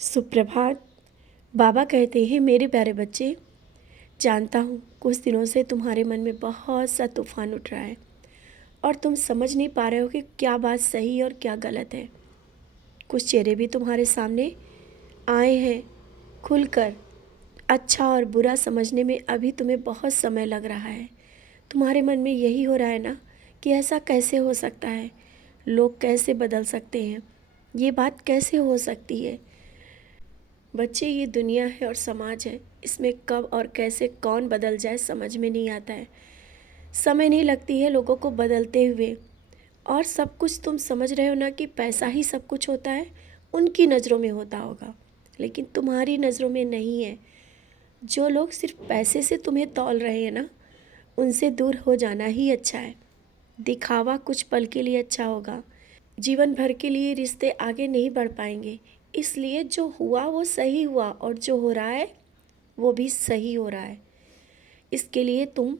सुप्रभात। बाबा कहते हैं, मेरे प्यारे बच्चे, जानता हूँ कुछ दिनों से तुम्हारे मन में बहुत सा तूफान उठ रहा है और तुम समझ नहीं पा रहे हो कि क्या बात सही और क्या गलत है। कुछ चेहरे भी तुम्हारे सामने आए हैं खुलकर। अच्छा और बुरा समझने में अभी तुम्हें बहुत समय लग रहा है। तुम्हारे मन में यही हो रहा है ना कि ऐसा कैसे हो सकता है, लोग कैसे बदल सकते हैं, ये बात कैसे हो सकती है। बच्चे, ये दुनिया है और समाज है, इसमें कब और कैसे कौन बदल जाए समझ में नहीं आता है। समय नहीं लगती है लोगों को बदलते हुए। और सब कुछ तुम समझ रहे हो ना कि पैसा ही सब कुछ होता है, उनकी नज़रों में होता होगा, लेकिन तुम्हारी नज़रों में नहीं है। जो लोग सिर्फ पैसे से तुम्हें तौल रहे हैं ना, उनसे दूर हो जाना ही अच्छा है। दिखावा कुछ पल के लिए अच्छा होगा, जीवन भर के लिए रिश्ते आगे नहीं बढ़ पाएंगे। इसलिए जो हुआ वो सही हुआ और जो हो रहा है वो भी सही हो रहा है। इसके लिए तुम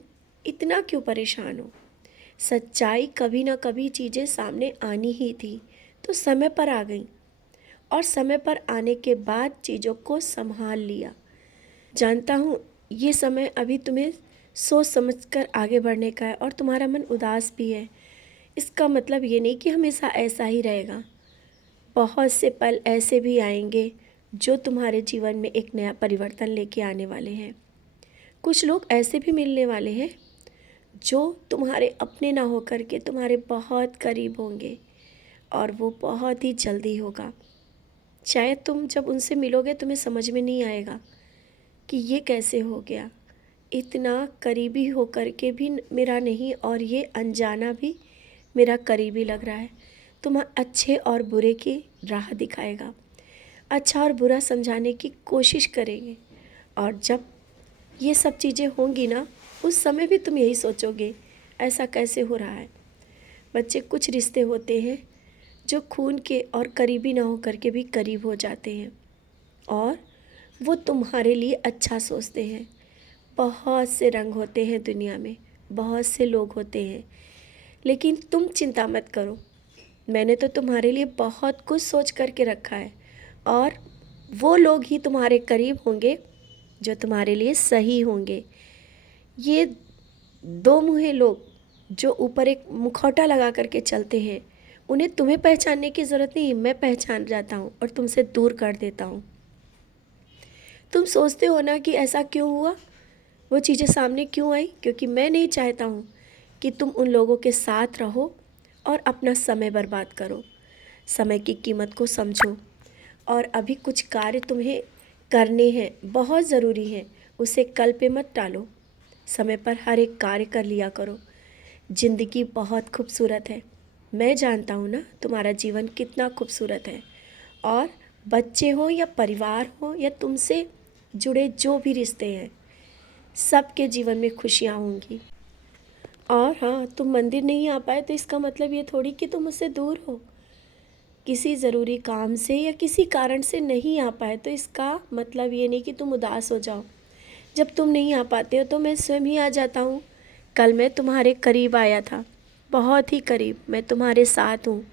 इतना क्यों परेशान हो। सच्चाई कभी ना कभी चीज़ें सामने आनी ही थी, तो समय पर आ गई और समय पर आने के बाद चीज़ों को संभाल लिया। जानता हूँ ये समय अभी तुम्हें सोच समझकर आगे बढ़ने का है और तुम्हारा मन उदास भी है। इसका मतलब ये नहीं कि हमेशा ऐसा ही रहेगा। बहुत से पल ऐसे भी आएंगे जो तुम्हारे जीवन में एक नया परिवर्तन लेके आने वाले हैं। कुछ लोग ऐसे भी मिलने वाले हैं जो तुम्हारे अपने ना होकर के तुम्हारे बहुत करीब होंगे और वो बहुत ही जल्दी होगा। शायद तुम जब उनसे मिलोगे तुम्हें समझ में नहीं आएगा कि ये कैसे हो गया, इतना करीबी होकर के भी मेरा नहीं और ये अनजाना भी मेरा करीबी लग रहा है। तुम अच्छे और बुरे की राह दिखाएगा, अच्छा और बुरा समझाने की कोशिश करेंगे। और जब ये सब चीज़ें होंगी ना, उस समय भी तुम यही सोचोगे ऐसा कैसे हो रहा है। बच्चे, कुछ रिश्ते होते हैं जो खून के और करीबी ना होकर के भी करीब हो जाते हैं और वो तुम्हारे लिए अच्छा सोचते हैं। बहुत से रंग होते हैं दुनिया में, बहुत से लोग होते हैं, लेकिन तुम चिंता मत करो। मैंने तो तुम्हारे लिए बहुत कुछ सोच करके रखा है और वो लोग ही तुम्हारे करीब होंगे जो तुम्हारे लिए सही होंगे। ये दो मुँहे लोग जो ऊपर एक मुखौटा लगा करके चलते हैं, उन्हें तुम्हें पहचानने की ज़रूरत नहीं, मैं पहचान जाता हूँ और तुमसे दूर कर देता हूँ। तुम सोचते हो ना कि ऐसा क्यों हुआ, वो चीज़ें सामने क्यों आई, क्योंकि मैं नहीं चाहता हूँ कि तुम उन लोगों के साथ रहो और अपना समय बर्बाद करो। समय की कीमत को समझो और अभी कुछ कार्य तुम्हें करने हैं, बहुत ज़रूरी हैं, उसे कल पे मत टालो। समय पर हर एक कार्य कर लिया करो। ज़िंदगी बहुत खूबसूरत है, मैं जानता हूँ ना तुम्हारा जीवन कितना खूबसूरत है। और बच्चे हो या परिवार हो या तुमसे जुड़े जो भी रिश्ते हैं, सबके जीवन में खुशियाँ होंगी। और हाँ, तुम मंदिर नहीं आ पाए तो इसका मतलब ये थोड़ी कि तुम मुझसे दूर हो। किसी ज़रूरी काम से या किसी कारण से नहीं आ पाए तो इसका मतलब ये नहीं कि तुम उदास हो जाओ। जब तुम नहीं आ पाते हो तो मैं स्वयं ही आ जाता हूँ। कल मैं तुम्हारे करीब आया था, बहुत ही करीब। मैं तुम्हारे साथ हूँ,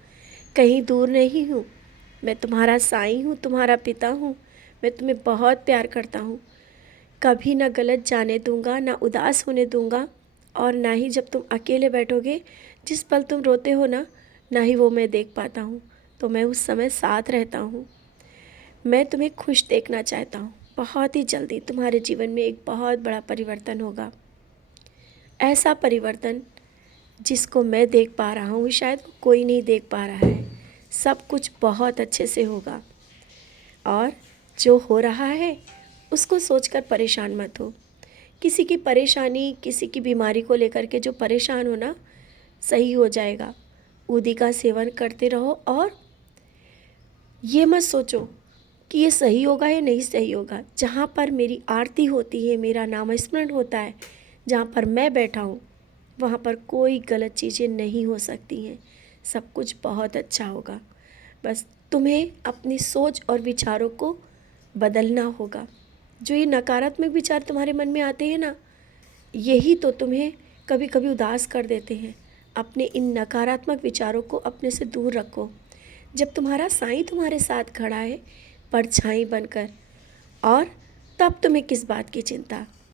कहीं दूर नहीं हूँ। मैं तुम्हारा साईं हूँ, तुम्हारा पिता हूँ। मैं तुम्हें बहुत प्यार करता हूँ, कभी ना गलत जाने दूंगा, ना उदास होने दूंगा। और ना ही जब तुम अकेले बैठोगे, जिस पल तुम रोते हो ना ही वो मैं देख पाता हूँ। तो मैं उस समय साथ रहता हूँ। मैं तुम्हें खुश देखना चाहता हूँ। बहुत ही जल्दी तुम्हारे जीवन में एक बहुत बड़ा परिवर्तन होगा, ऐसा परिवर्तन जिसको मैं देख पा रहा हूँ शायद वो कोई नहीं देख पा रहा है। सब कुछ बहुत अच्छे से होगा और जो हो रहा है उसको सोचकर परेशान मत हो। किसी की परेशानी, किसी की बीमारी को लेकर के जो परेशान हो ना, सही हो जाएगा। उदी का सेवन करते रहो और ये मत सोचो कि ये सही होगा या नहीं सही होगा। जहाँ पर मेरी आरती होती है, मेरा नाम स्मरण होता है, जहाँ पर मैं बैठा हूँ, वहाँ पर कोई गलत चीज़ें नहीं हो सकती हैं। सब कुछ बहुत अच्छा होगा। बस तुम्हें अपनी सोच और विचारों को बदलना होगा। जो ये नकारात्मक विचार तुम्हारे मन में आते हैं ना, यही तो तुम्हें कभी कभी उदास कर देते हैं। अपने इन नकारात्मक विचारों को अपने से दूर रखो। जब तुम्हारा साईं तुम्हारे साथ खड़ा है परछाई बनकर। और तब तुम्हें किस बात की चिंता।